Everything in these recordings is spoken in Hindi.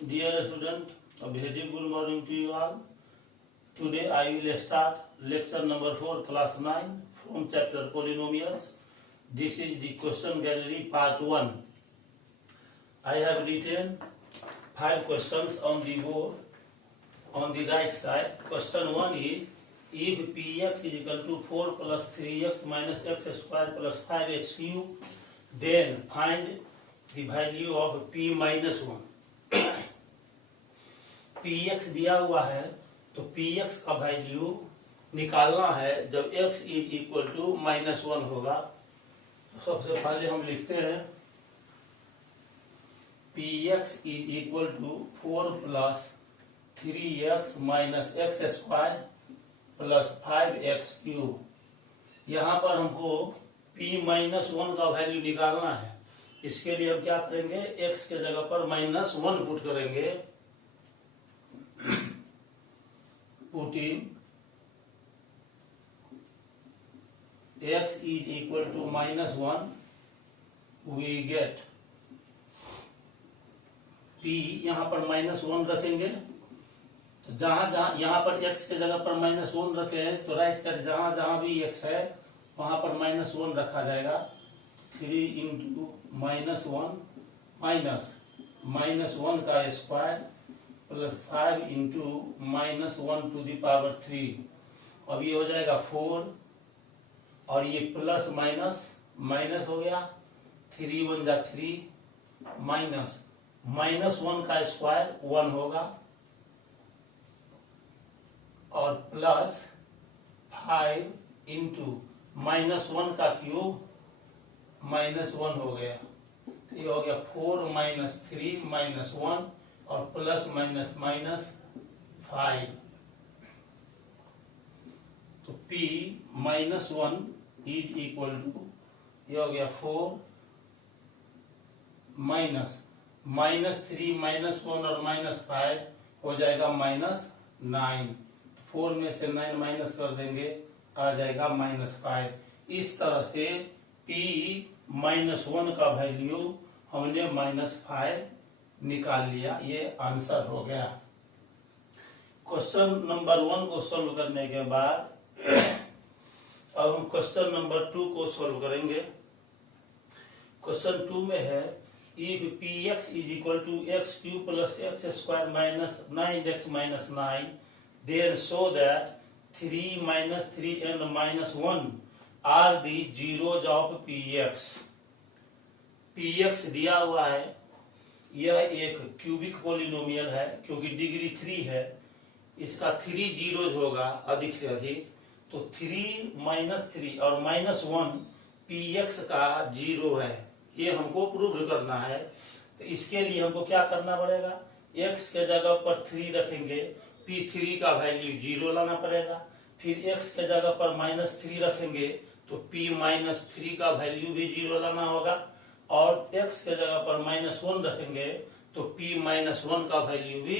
Dear student, a very good morning to you all. Today I will start lecture number 4, class 9 from chapter Polynomials. This is the question gallery part 1. I have written 5 questions on the board on the right side. Question 1 is, if px is equal to 4 plus 3x minus x square plus 5x cube, then find the value of p minus 1. px दिया हुआ है तो px का वैल्यू निकालना है जब x इज इक्वल टू -1 होगा। तो सबसे पहले हम लिखते हैं px is equal to 4 plus 3x minus x square plus 5x cube. यहाँ पर हमको p-1 का वैल्यू निकालना है। इसके लिए हम क्या करेंगे, x के जगह पर -1 पुट करेंगे। putting x is equal to -1, we get p, यहाँ पर -1 रखेंगे। तो जहां जहां यहाँ पर x के जगह पर -1 रखे हैं तो राइट साइड जहां जहां भी x है वहां पर -1 रखा जाएगा। 3 इंटू -1 माइनस 1 का square plus 5 into -1 to the power 3। अब ये हो जाएगा 4 और ये प्लस माइनस हो गया, 3 1 जा 3 माइनस 1 का स्क्वायर 1 होगा और प्लस 5 इंटू -1 का क्यूब -1 हो गया। तो ये हो गया 4 माइनस 3 -1 और प्लस माइनस 5। तो p -1 इज इक्वल टू, ये हो गया 4 माइनस 3 -1 और -5 हो जाएगा -9। 4 में से 9 माइनस कर देंगे, आ जाएगा -5। इस तरह से p-1 का वैल्यू हमने -5 निकाल लिया। ये आंसर हो गया। क्वेश्चन नंबर 1 को सॉल्व करने के बाद अब हम क्वेश्चन नंबर 2 को सॉल्व करेंगे। क्वेश्चन 2 में है, if px is equal to x cube plus x square minus 9x minus 9, then show that 3 minus 3 and -1 are the zeros of px। px दिया हुआ है, यह एक क्यूबिक पोलिनोमियल है क्योंकि डिग्री 3 है, इसका 3 जीरोज होगा अधिक से अधिक। तो 3 माइनस 3 और -1 px का 0 है, ये हमको प्रूव करना है। तो इसके लिए हमको क्या करना पड़ेगा, x के जगह पर 3 रखेंगे, p3 का वैल्यू 0 लाना पड़ेगा। फिर x के जगह पर -3 रखेंगे तो p-3 का वैल्यू भी 0 लाना होगा और x के जगह पर -1 रखेंगे तो p-1 का वैल्यू भी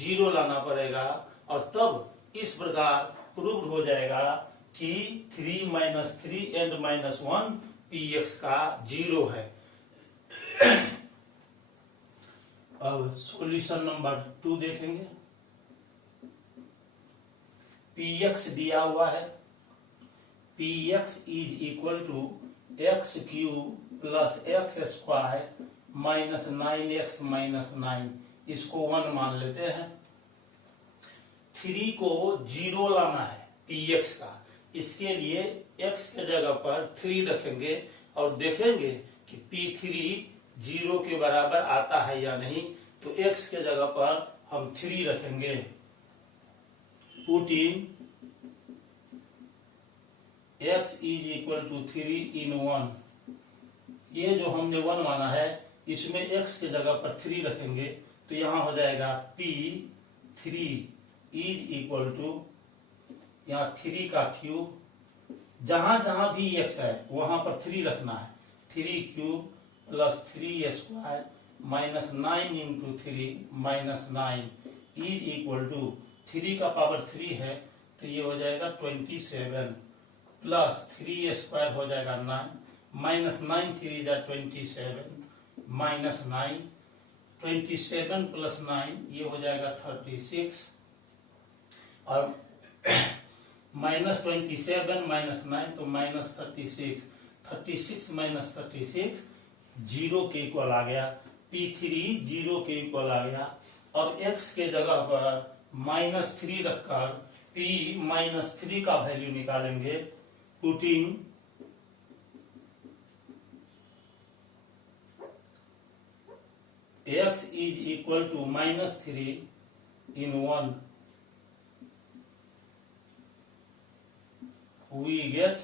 0 लाना पड़ेगा। और तब इस प्रकार प्रूव हो जाएगा कि 3 माइनस 3 एंड -1 px का 0 है। अब सॉल्यूशन नंबर 2 देखेंगे। px दिया हुआ है, px is equal to x cube plus x square minus 9x minus 9, इसको 1 मान लेते हैं। 3 को 0 लाना है px का, इसके लिए x के जगह पर 3 रखेंगे और देखेंगे कि p3 0 के बराबर आता है या नहीं। तो x के जगह पर हम 3 रखेंगे। पुटिंग x is equal to 3 in 1, ये जो हमने 1 माना है इसमें x के जगह पर 3 रखेंगे तो यहां हो जाएगा p3 इज इक्वल टू, यहाँ 3 का क्यूब, जहां जहां भी x है वहां पर 3 रखना है। 3 cube plus 3 square minus 9 into 3 minus 9 is equal to, 3 का पावर 3 है तो ये हो जाएगा 27 प्लस 3 स्क्वायर हो जाएगा 9 माइनस 9 3 27 माइनस 9 27 प्लस 9 ये हो जाएगा 36 और -27 माइनस 9 तो -36, 36 माइनस 36 जीरो के इक्वल आ गया। P3 जीरो के इक्वल आ गया और x के जगह पर -3 रखकर P-3 का वैल्यू निकालेंगे। Putting x is equal to -3 in 1 we get,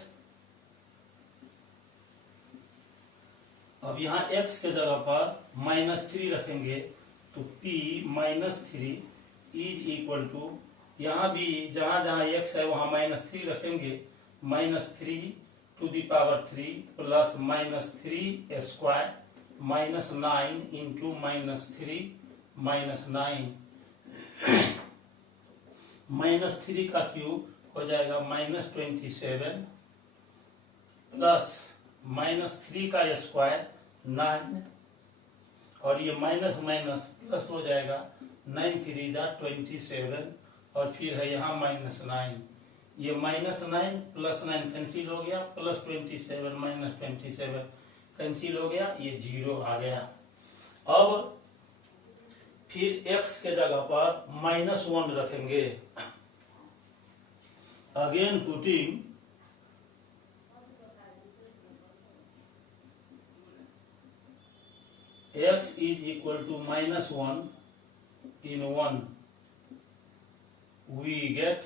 अब यहां x के जगह पर -3 रखेंगे तो P-3 इज इक्वल टू, यहां भी जहां जहां x है वहां -3 रखेंगे, -3 to the power 3 plus -3 square -9 into -3 -9 -3 का क्यूब हो जाएगा -27 प्लस -3 का स्क्वायर 9 और ये माइनस माइनस प्लस हो जाएगा, 9 3 जा 27 और फिर है यहाँ -9, ये -9 प्लस 9 कैंसिल हो गया, प्लस 27 माइनस 27 कैंसिल हो गया, ये जीरो आ गया। अब फिर x के जगह पर -1 रखेंगे। Again putting x is equal to -1 in 1 we get,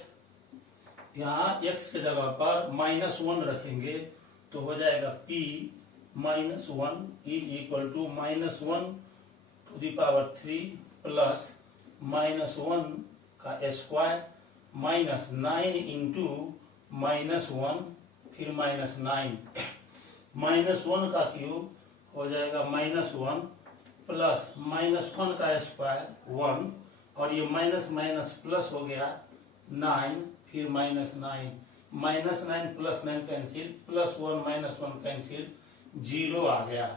यहाँ x के जगह पर -1 रखेंगे तो हो जाएगा P-1 is equal to -1 to the power 3 plus -1 का स्क्वायर -9 इंटू -1 फिर -9, -1 का क्यूब हो जाएगा -1 प्लस -1 का स्क्वायर 1 और ये माइनस माइनस प्लस हो गया 9 फिर -9, -9 plus 9 cancel, plus 1 -1 cancel, zero आ गया।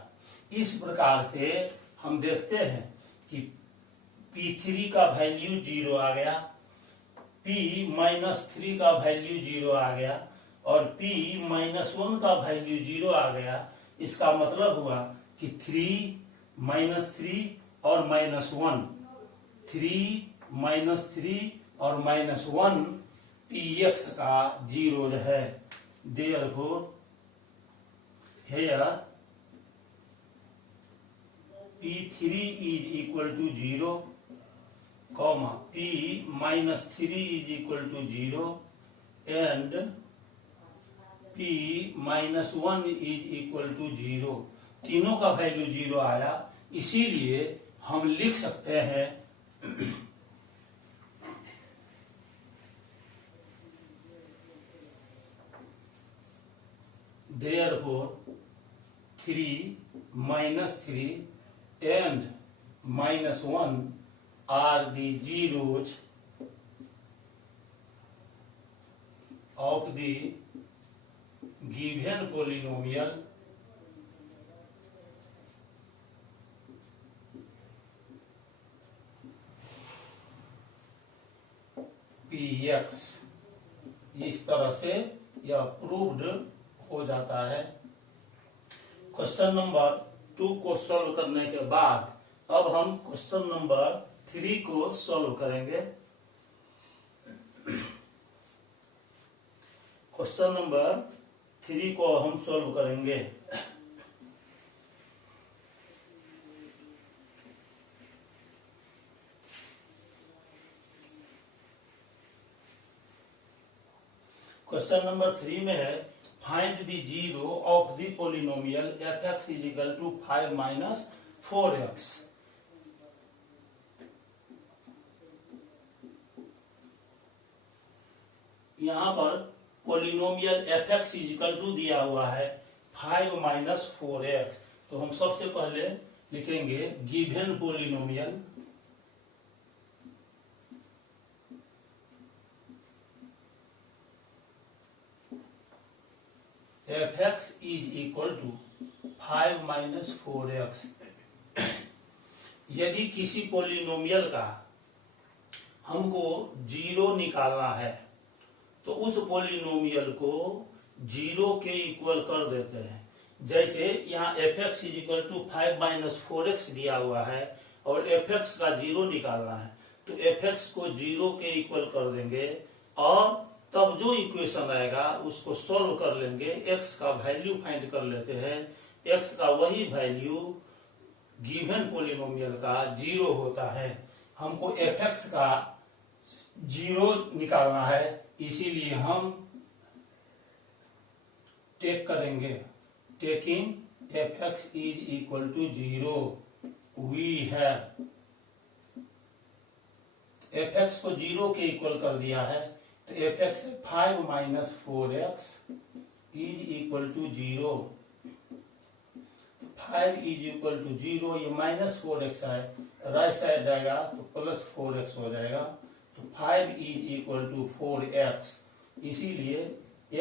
इस प्रकार से हम देखते हैं कि P3 का वैल्यू जीरो आ गया, P-3 का वैल्यू जीरो आ गया और P-1 का वैल्यू जीरो आ गया। इसका मतलब हुआ कि 3 -3 और -1, 3 -3 और -1 Px का जीरो है। Therefore here P3 is equal to 0, comma P-3 is equal to 0 and P-1 is equal to 0। तीनों का वैल्यू जीरो आया, इसीलिए हम लिख सकते हैं therefore 3 -3 and -1 are the zeros of the given polynomial Px। इस तरह से यह प्रूव्ड हो जाता है। क्वेश्चन नंबर 2 को सॉल्व करने के बाद अब हम क्वेश्चन नंबर 3 को सॉल्व करेंगे। क्वेश्चन नंबर 3 को हम सॉल्व करेंगे। क्वेश्चन नंबर 3 में है find the zero of the polynomial f(x) is equal to 5 - 4x। यहां पर polynomial f(x) is equal to दिया हुआ है 5 - 4x, तो हम सबसे पहले लिखेंगे given polynomial f(x) is equal to 5 - 4x। यदि किसी पॉलिनोमियल का हमको जीरो निकालना है तो उस पॉलिनोमियल को जीरो के इक्वल कर देते हैं। जैसे यहाँ f x is equal to 5-4x दिया हुआ है और एफ एक्स का जीरो निकालना है, तो एफ एक्स को जीरो के इक्वल कर देंगे और तब जो इक्वेशन आएगा उसको सॉल्व कर लेंगे, एक्स का वैल्यू फाइंड कर लेते हैं। एक्स का वही वैल्यू गिवन पॉलिनोमियल का जीरो होता है। हमको एफ एक्स का जीरो निकालना है, इसीलिए हम टेक करेंगे, taking f x is equal to zero. We have f x को जीरो के इक्वल कर दिया है, तो f x 5-4x is equal to zero. 5 is equal to zero, ये -4x है, राइट साइड जाएगा तो +4x हो जाएगा, तो 5 इज इक्वल टू 4x, इसीलिए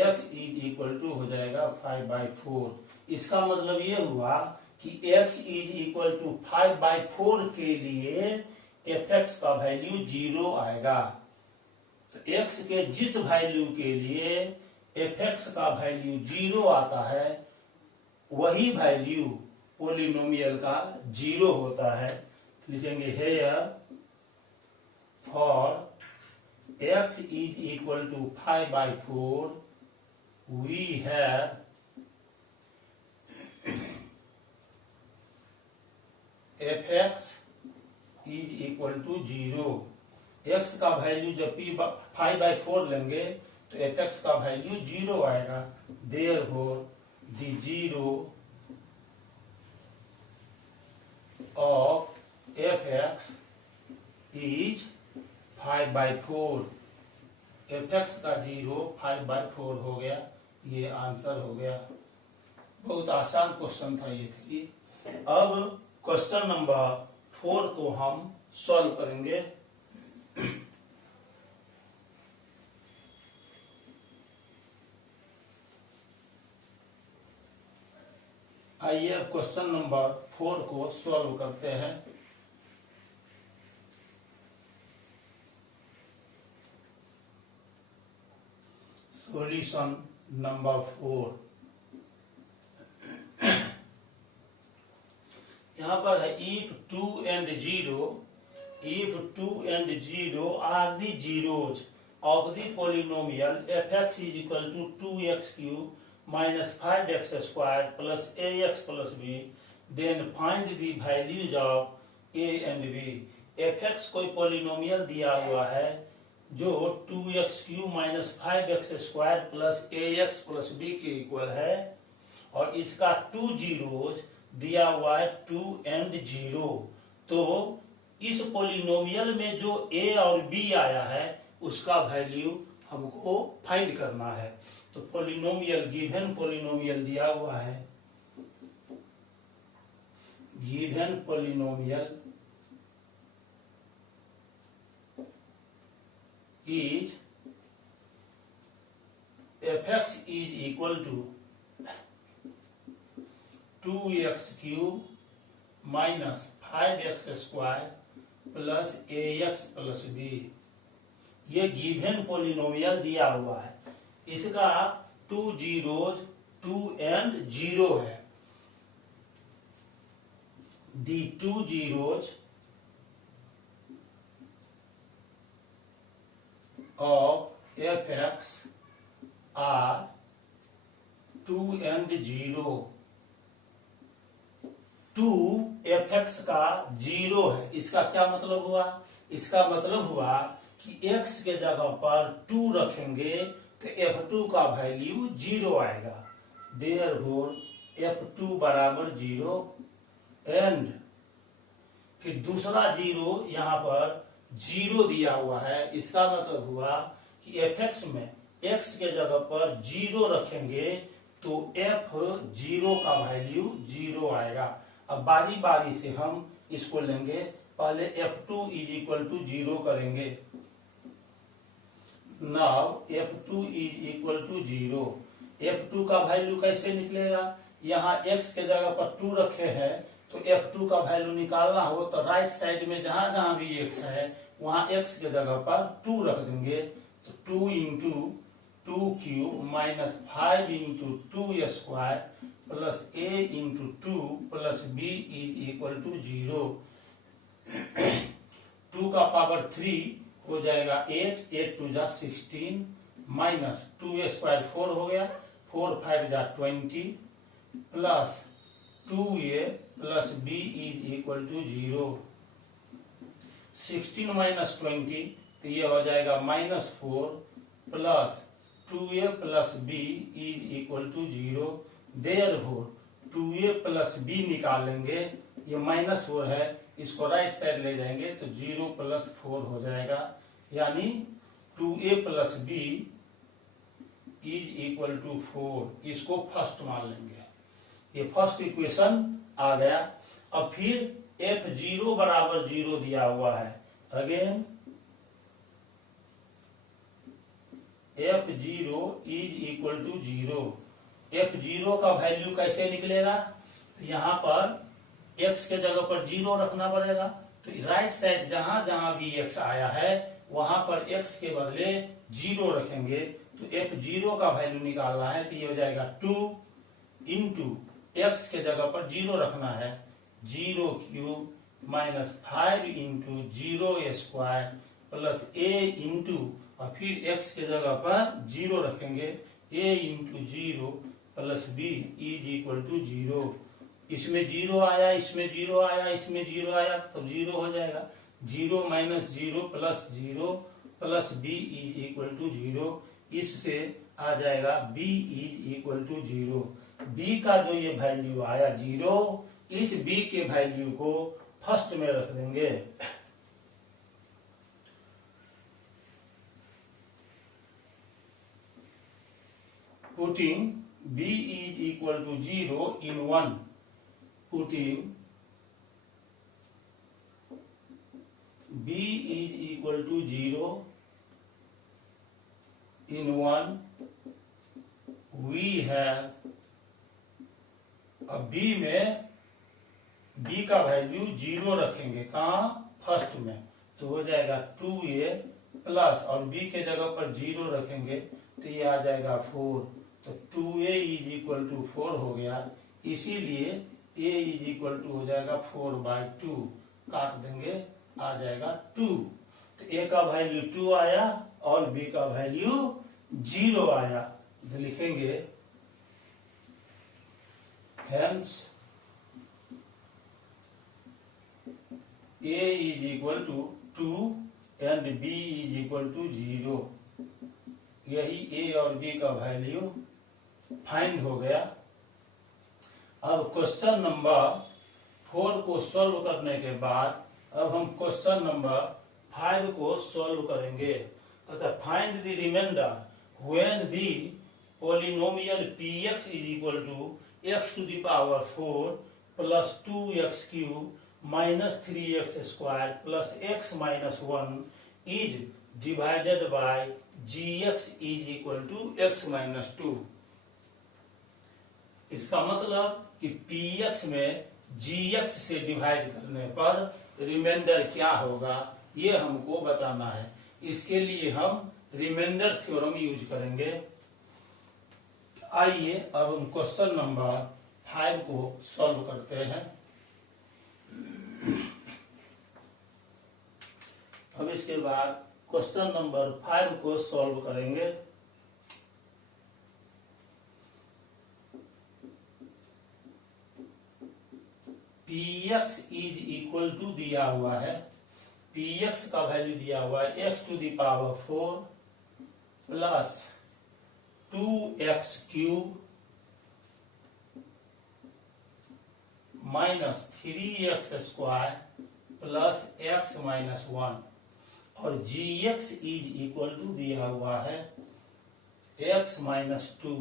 x इज इक्वल टू हो जाएगा 5/4। इसका मतलब ये हुआ कि x इज इक्वल टू 5/4 के लिए एफ एक्स का वैल्यू जीरो आएगा। तो x के जिस वैल्यू के लिए एफ एक्स का वैल्यू जीरो आता है वही वैल्यू पॉलिनोमियल का जीरो होता है। लिखेंगे therefore x is equal to 5/4 we have f x is equal to zero. X का वैल्यू जब 5/4 लेंगे तो एफ एक्स का वैल्यू जीरो आएगा। Therefore the zero of f x is 5/4। F x का जीरो 5/4 हो गया, ये आंसर हो गया। बहुत आसान क्वेश्चन था ये। अब क्वेश्चन नंबर 4 को हम सॉल्व करेंगे। आइए क्वेश्चन नंबर 4 को सॉल्व करते हैं। सॉल्यूशन नंबर 4 यहाँ पर है if 2 and 0 are the zeros of the polynomial fx is equal to 2x cube minus 5x squared plus ax plus b, then find the values of a and b। fx कोई पॉलिनोमियल दिया हुआ है जो 2x cube minus 5x square plus ax plus b के इक्वल है और इसका 2 जीरोज दिया हुआ है 2 and 0। तो इस पॉलिनोमियल में जो a और b आया है उसका वैल्यू हमको फाइंड करना है। तो पॉलिनोमियल गिवन पॉलिनोमियल दिया हुआ है, given polynomial is fx is equal to 2x cube minus 5x square plus ax plus b। ये गिवन पॉलिनोमियल दिया हुआ है, इसका 2 जीरोज 2 and 0 है। the 2 zeros of fx are 2 and 0। 2 fx का 0 है, इसका क्या मतलब हुआ? इसका मतलब हुआ कि x के जगह पर 2 रखेंगे तो f2 का वैल्यू 0 आएगा। देयरफॉर f2 बराबर 0 एंड फिर दूसरा 0 यहाँ पर 0 दिया हुआ है, इसका मतलब हुआ कि fx में x के जगह पर 0 रखेंगे तो f0 का वैल्यू 0 आएगा। अब बारी बारी से हम इसको लेंगे, पहले f2 इज इक्वल टू 0 करेंगे। Now f2 is equal to 0। f2 का वैल्यू कैसे निकलेगा? यहाँ x के जगह पर 2 रखे हैं तो F2 का वैल्यू निकालना हो तो राइट साइड में जहां जहां भी x है वहां x के जगह पर 2 रख देंगे। तो 2 into 2 minus 5 into 2 square plus a into 2 plus b is equal to 0। 2 का पावर 3 हो जाएगा 8, 8 टू जा 16 माइनस 2 स्क्वायर 4 हो गया, 4 5 जा 20 plus 2a plus b is equal to 0। 16 minus 20 तो ये हो जाएगा -4 plus 2a plus b is equal to 0। Therefore 2a plus b निकालेंगे, ये -4 है, इसको राइट साइड ले जाएंगे तो 0 प्लस 4 हो जाएगा, यानी 2a plus b is equal to 4। इसको फर्स्ट मान लेंगे, ये फर्स्ट इक्वेशन आ गया। अब फिर f0 बराबर 0 दिया हुआ है, again f0 is equal to 0। f0 का वैल्यू कैसे निकलेगा? तो यहाँ पर x के जगह पर 0 रखना पड़ेगा, तो राइट साइड जहां जहां भी x आया है वहां पर x के बदले 0 रखेंगे। तो f0 का वैल्यू निकालना है तो ये हो जाएगा 2 इंटू x के जगह पर 0 रखना है, 0 cube minus 5 into 0 square plus a into और फिर x के जगह पर 0 रखेंगे, a into 0 plus b is equal to 0। इसमें 0 आया, इसमें 0 आया, इसमें 0 आया, तो 0 हो जाएगा। 0 minus 0 plus 0 plus b is equal to 0। इससे आ जाएगा b is equal to 0। b का जो ये वैल्यू आया 0, इस b के वैल्यू को फर्स्ट में रख देंगे। Putting b is equal to 0 in 1, putting b is equal to 0 in 1, we have, अब b में b का वैल्यू 0 रखेंगे, कहाँ? फर्स्ट में, तो हो जाएगा 2a प्लस और b के जगह पर 0 रखेंगे तो ये आ जाएगा 4, तो 2a इज इक्वल टू 4 हो गया। इसीलिए a इज इक्वल टू हो जाएगा 4/2, काट देंगे, आ जाएगा 2। तो a का वैल्यू 2 आया और b का वैल्यू 0 आया, तो लिखेंगे hence a is equal to 2 and b is equal to 0। यही a और b का वैल्यू फाइंड हो गया। अब क्वेश्चन नंबर 4 को सॉल्व करने के बाद अब हम क्वेश्चन नंबर 5 को सॉल्व करेंगे। तथा find the remainder when the polynomial px is equal to x to the power 4 plus 2x cube minus 3x square plus x minus 1 is divided by gx is equal to x minus 2। इसका मतलब कि px में gx से डिवाइड करने पर रिमाइंडर क्या होगा ये हमको बताना है। इसके लिए हम रिमाइंडर थ्योरम यूज करेंगे। आइए अब हम क्वेश्चन नंबर 5 को सॉल्व करते हैं। अब इसके बाद क्वेश्चन नंबर 5 को सॉल्व करेंगे। px इज इक्वल टू दिया हुआ है, px का वैल्यू दिया हुआ है x to the power 4 plus 2x cube minus 3x square plus x minus 1 और gx इज इक्वल टू दिया हुआ है x माइनस 2।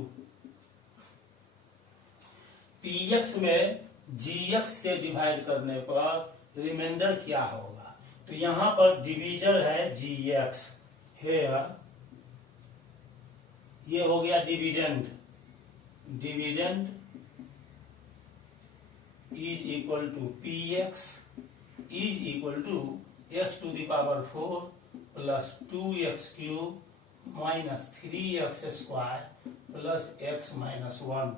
px में gx से डिवाइड करने पर रिमाइंडर क्या होगा? तो यहां पर डिवीजर है gx है, ये हो गया dividend, dividend is equal to p x is equal to x to the power 4 plus 2x³ minus 3x² plus x minus 1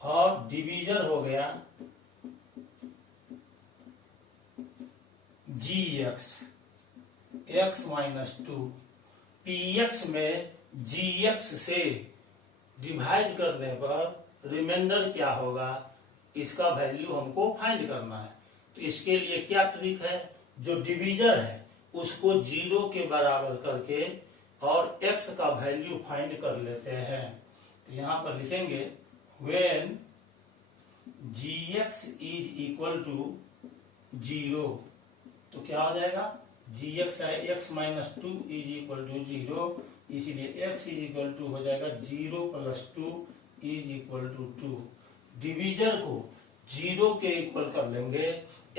और डिवीजन हो गया gx x माइनस 2 px में gx से डिवाइड करने पर रिमाइंडर क्या होगा, इसका वैल्यू हमको फाइंड करना है। तो इसके लिए क्या ट्रिक है, जो डिवीजर है उसको 0 के बराबर करके और x का वैल्यू फाइंड कर लेते हैं। तो यहां पर लिखेंगे when gx is equal to 0, तो क्या हो जाएगा, gx है x minus 2 is equal to 0, इसलिए x इज इक्वल टू हो जाएगा 0 plus 2 is equal to 2। Divisor को 0 के इक्वल कर लेंगे,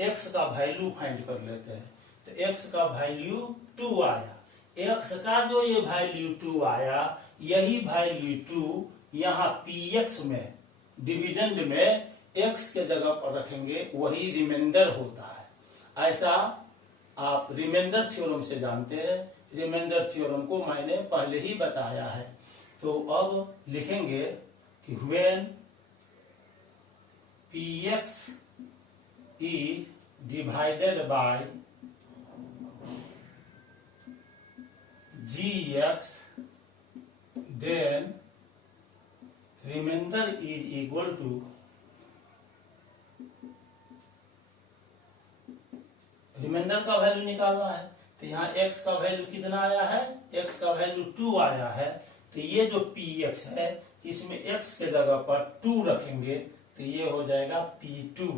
x का वैल्यू फाइंड कर लेते हैं। तो x का वैल्यू 2 आया, x का जो ये वैल्यू 2 आया, यही वैल्यू 2 यहाँ px में डिविडेंड में x के जगह पर रखेंगे, वही रिमाइंडर होता है। ऐसा आप रिमाइंडर थ्योरम से जानते हैं। रिमाइंडर थ्योरम को मैंने पहले ही बताया है। तो अब लिखेंगे कि when px is divided by gx, then remainder is equal to remainder का वैल्यू निकालना है। तो यहाँ x का वैल्यू कितना आया है, x का वैल्यू 2 आया है। तो ये जो px है इसमें x के जगह पर 2 रखेंगे, तो ये हो जाएगा p2।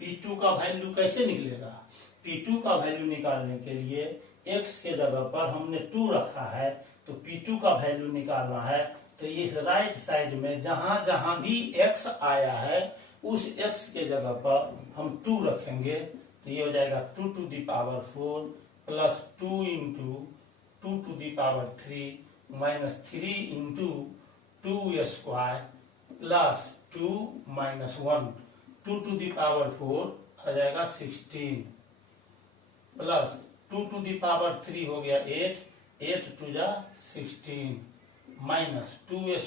p2 का वैल्यू कैसे निकलेगा, p2 का वैल्यू निकालने के लिए x के जगह पर हमने 2 रखा है, तो p2 का वैल्यू निकालना है। तो इस राइट साइड में जहां जहां भी x आया है उस x के जगह पर हम 2 रखेंगे। तो ये हो जाएगा 2 to the power 4 plus 2 into 2 to the power 3 minus 3 into 2² plus 2 minus 1, 2 to the power 4 आ जाएगा 16 प्लस 2 टू दी पावर 3 हो गया 8, 8 टू जा 16 माइनस 2²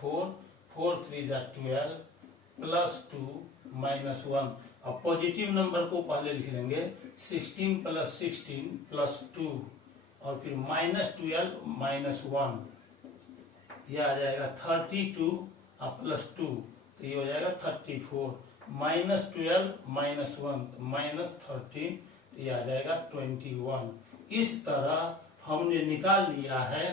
4, 4 3 जा 12 प्लस 2 माइनस 1। अब पॉजिटिव नंबर को पहले लिख लेंगे, 16 प्लस 16 प्लस 2 और फिर माइनस 12 माइनस 1, यह आ जाएगा 32 और प्लस 2, तो ये हो जाएगा 34 माइनस 12 माइनस 1 माइनस 13, तो ये आ जाएगा 21। इस तरह हमने निकाल लिया है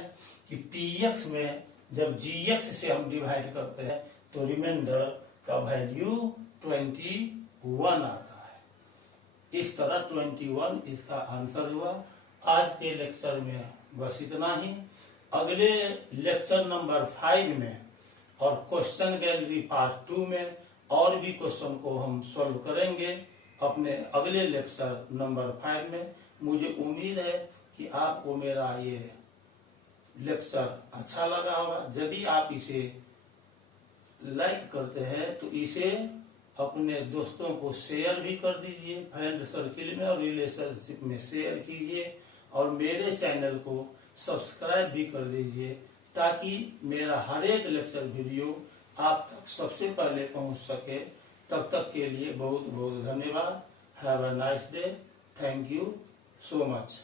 कि px में जब gx से हम डिवाइड करते हैं तो रिमाइंडर का वैल्यू 21 आता है। इस तरह 21 इसका आंसर हुआ। आज के लेक्चर में बस इतना ही। अगले लेक्चर नंबर 5 में और क्वेश्चन गैलरी पार्ट 2 में और भी क्वेश्चन को हम सॉल्व करेंगे अपने अगले लेक्चर नंबर 5 में। मुझे उम्मीद है कि आपको मेरा ये लेक्चर अच्छा लगा होगा। यदि आप इसे लाइक करते हैं तो इसे अपने दोस्तों को शेयर भी कर दीजिए, फ्रेंड सर्किल में और रिलेशनशिप में शेयर कीजिए और मेरे चैनल को सब्सक्राइब भी कर दीजिए ताकि मेरा हर एक लेक्चर वीडियो आप तक सबसे पहले पहुंच सके। तब तक के लिए बहुत बहुत धन्यवाद। Have a nice day. Thank you so much.